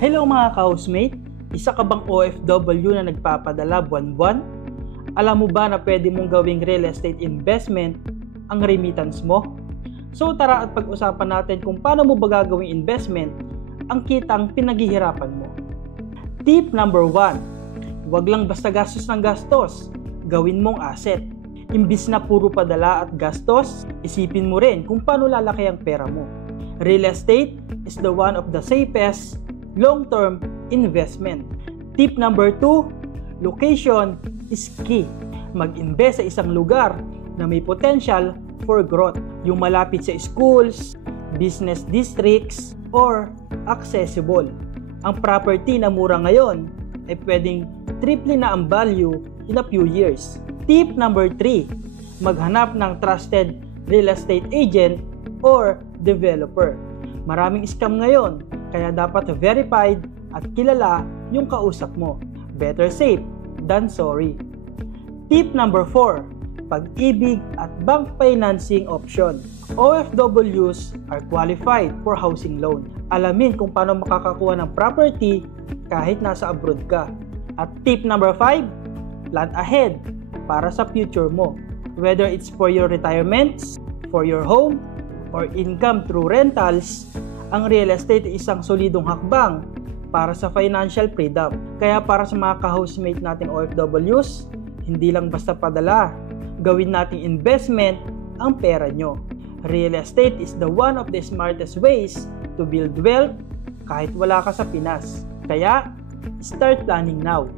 Hello mga ka-housemate! Isa ka bang OFW na nagpapadala buwan-buwan? Alam mo ba na pwede mong gawing real estate investment ang remittance mo? So tara at pag-usapan natin kung paano mo ba gagawing investment ang kitang pinaghihirapan mo. Tip number 1. Huwag lang basta gastos ng gastos. Gawin mong asset. Imbis na puro padala at gastos, isipin mo rin kung paano lalaki ang pera mo. Real estate is the one of the safest long-term investment. Tip number 2, location is key. Mag-invest sa isang lugar na may potential for growth. Yung malapit sa schools, business districts, or accessible. Ang property na mura ngayon ay pwedeng triple na ang value in a few years. Tip number 3, maghanap ng trusted real estate agent or developer. Maraming scam ngayon, kaya dapat verified at kilala yung kausap mo. Better safe than sorry. Tip number 4, pag-ibig at bank financing option. OFWs are qualified for housing loan. Alamin kung paano makakakuha ng property kahit nasa abroad ka. At tip number 5, plan ahead para sa future mo. Whether it's for your retirements, for your home, or income through rentals, ang real estate ay isang solidong hakbang para sa financial freedom. Kaya para sa mga ka-housemate nating OFWs, hindi lang basta padala, gawin nating investment ang pera nyo. Real estate is the one of the smartest ways to build wealth kahit wala ka sa Pinas. Kaya, start planning now.